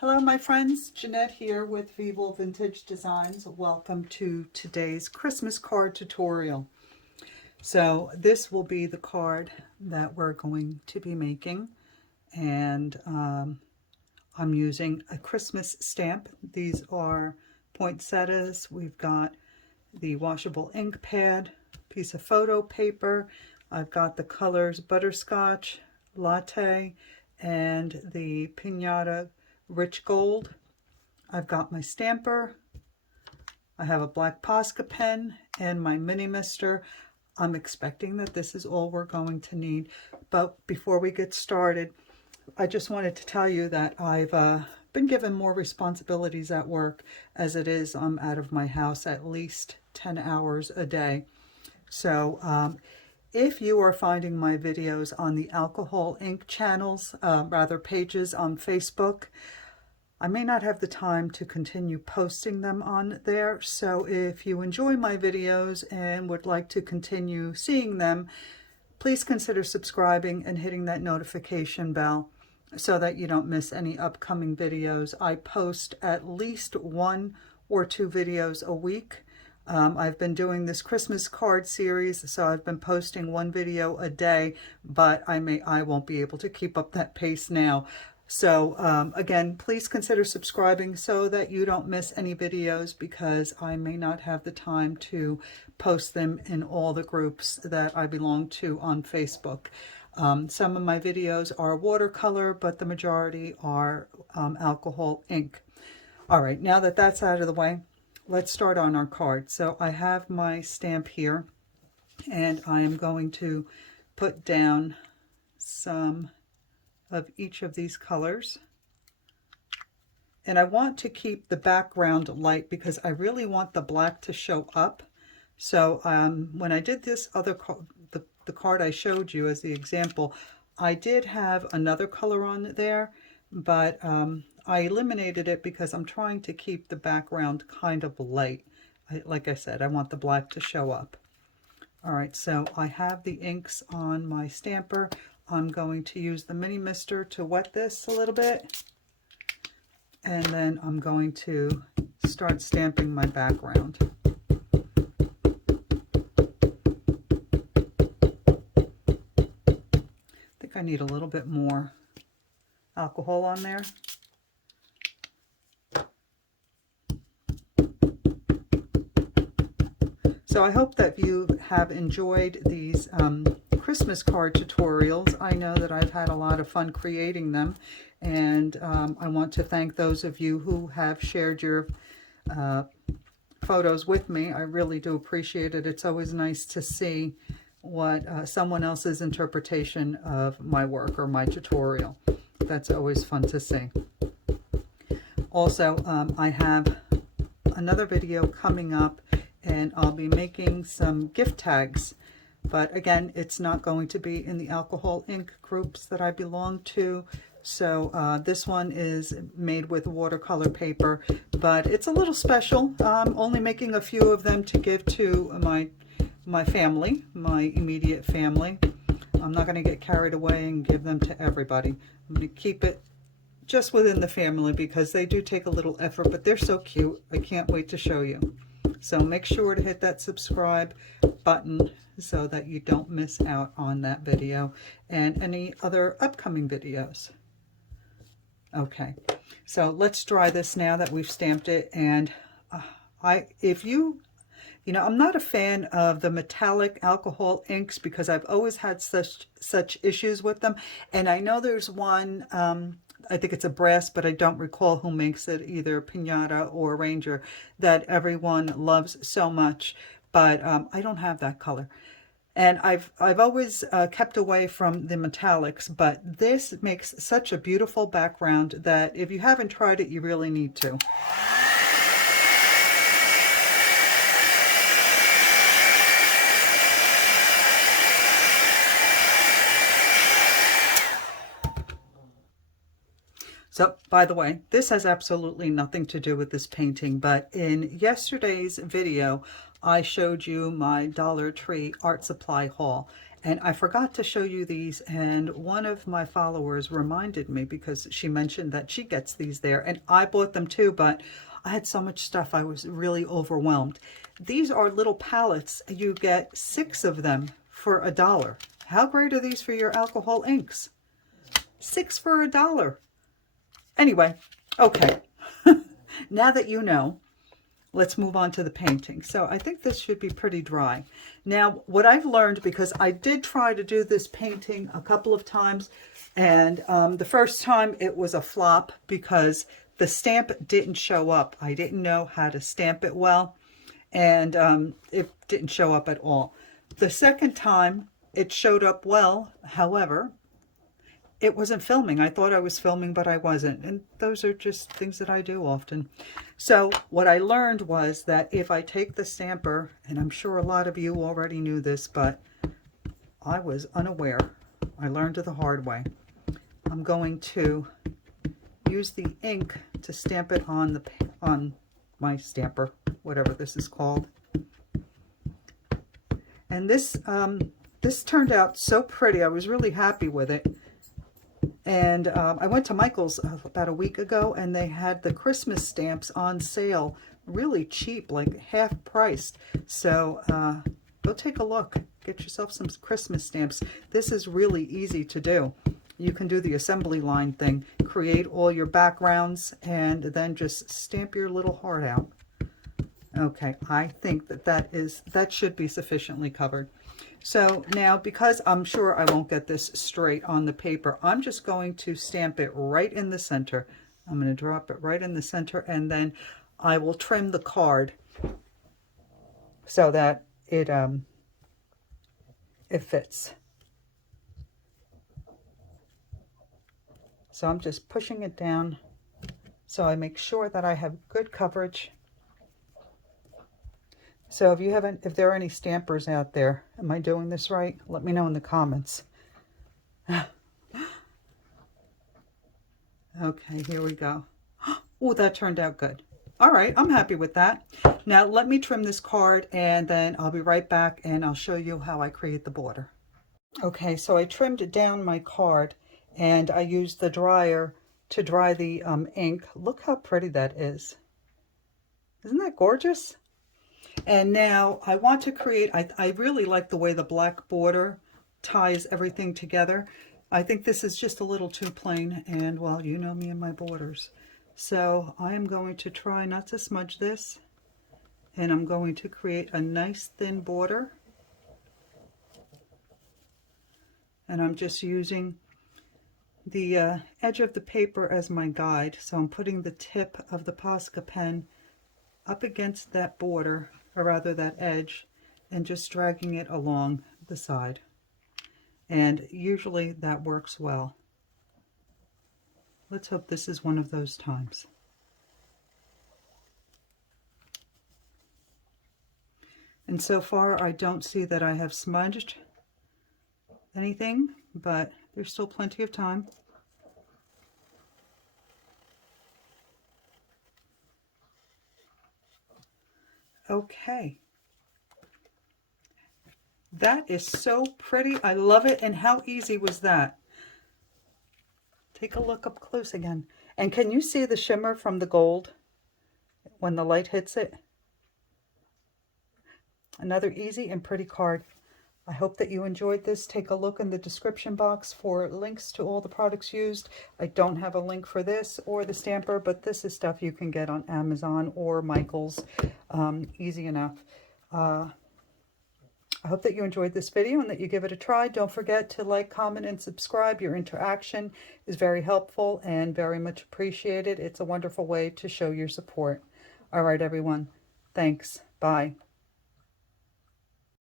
Hello my friends, Jeanette here with Vivo Vintage Designs. Welcome to today's Christmas card tutorial. So this will be the card that we're going to be making, and I'm using a Christmas stamp. These are poinsettias. We've got the washable ink pad, piece of photo paper. I've got the colors butterscotch, latte, and the pinata rich gold. I've got my stamper. I have a black POSCA pen and my mini mister. I'm expecting that this is all we're going to need. But before we get started, I just wanted to tell you that I've been given more responsibilities at work. As it is, I'm out of my house at least 10 hours a day. So if you are finding my videos on the alcohol ink channels, pages on Facebook, I may not have the time to continue posting them on there. So if you enjoy my videos and would like to continue seeing them, please consider subscribing and hitting that notification bell so that you don't miss any upcoming videos. I post at least 1 or 2 videos a week. I've been doing this Christmas card series, so I've been posting 1 video a day, but I won't be able to keep up that pace now. So again, please consider subscribing so that you don't miss any videos, because I may not have the time to post them in all the groups that I belong to on Facebook. Some of my videos are watercolor, but the majority are alcohol ink. All right, now that that's out of the way, let's start on our card. So I have my stamp here, and I am going to put down some of each of these colors. And I want to keep the background light because I really want the black to show up. So when I did this other the card I showed you as the example, I did have another color on there, but I eliminated it because I'm trying to keep the background kind of light. Like I said, I want the black to show up. All right, so I have the inks on my stamper. I'm going to use the mini mister to wet this a little bit, and then I'm going to start stamping my background. I think I need a little bit more alcohol on there. So I hope that you have enjoyed these Christmas card tutorials. I know that I've had a lot of fun creating them, and I want to thank those of you who have shared your photos with me. I really do appreciate it. It's always nice to see what someone else's interpretation of my work or my tutorial. That's always fun to see. Also, I have another video coming up, and I'll be making some gift tags. But again, it's not going to be in the alcohol ink groups that I belong to. So this one is made with watercolor paper, but it's a little special. I'm only making a few of them to give to my family, my immediate family. I'm not going to get carried away and give them to everybody. I'm going to keep it just within the family because they do take a little effort, but they're so cute. I can't wait to show you. So make sure to hit that subscribe button so that you don't miss out on that video and any other upcoming videos. Okay, so let's dry this now that we've stamped it. And I'm not a fan of the metallic alcohol inks because I've always had such issues with them. And I know there's one, I think it's a brass, but I don't recall who makes it, either Pinata or Ranger, that everyone loves so much. But I don't have that color. And I've always kept away from the metallics, but this makes such a beautiful background that if you haven't tried it, you really need to. So, by the way, this has absolutely nothing to do with this painting, but in yesterday's video, I showed you my Dollar Tree art supply haul. And I forgot to show you these, and one of my followers reminded me because she mentioned that she gets these there, and I bought them too, but I had so much stuff I was really overwhelmed. These are little palettes. You get 6 of them for $1. How great are these for your alcohol inks? 6 for $1. Anyway, okay. Now that you know, let's move on to the painting. So I think this should be pretty dry. Now, what I've learned, because I did try to do this painting a couple of times, and the first time it was a flop because the stamp didn't show up. I didn't know how to stamp it well, and it didn't show up at all. The second time it showed up well, however, it wasn't filming. I thought I was filming, but I wasn't. And those are just things that I do often. So what I learned was that if I take the stamper, and I'm sure a lot of you already knew this, but I was unaware. I learned it the hard way. I'm going to use the ink to stamp it on my stamper, whatever this is called. And this turned out so pretty. I was really happy with it. And I went to Michael's about a week ago, and they had the Christmas stamps on sale, really cheap, like half priced. So go take a look. Get yourself some Christmas stamps. This is really easy to do. You can do the assembly line thing. Create all your backgrounds, and then just stamp your little heart out. Okay, I think that should be sufficiently covered. So now, because I'm sure I won't get this straight on the paper, I'm just going to stamp it right in the center. I'm going to drop it right in the center, and then I will trim the card so that it fits. So I'm just pushing it down so I make sure that I have good coverage. So if there are any stampers out there, am I doing this right? Let me know in the comments. Okay, here we go. Oh, that turned out good. All right, I'm happy with that. Now let me trim this card, and then I'll be right back, and I'll show you how I create the border. Okay, so I trimmed down my card, and I used the dryer to dry the ink. Look how pretty that is. Isn't that gorgeous? And now I want to create, I really like the way the black border ties everything together. I think this is just a little too plain, and well, you know me and my borders. So I am going to try not to smudge this, and I'm going to create a nice thin border. And I'm just using the edge of the paper as my guide. So I'm putting the tip of the POSCA pen up against that border, or rather that edge, and just dragging it along the side. And usually that works well. Let's hope this is one of those times. And so far I don't see that I have smudged anything, but there's still plenty of time. Okay. That is so pretty. I love it. And how easy was that? Take a look up close again. And can you see the shimmer from the gold when the light hits it? Another easy and pretty card. I hope that you enjoyed this. Take a look in the description box for links to all the products used. I don't have a link for this or the stamper, but this is stuff you can get on Amazon or Michael's. Easy enough. I hope that you enjoyed this video and that you give it a try. Don't forget to like, comment, and subscribe. Your interaction is very helpful and very much appreciated. It's a wonderful way to show your support. All right, everyone. Thanks. Bye.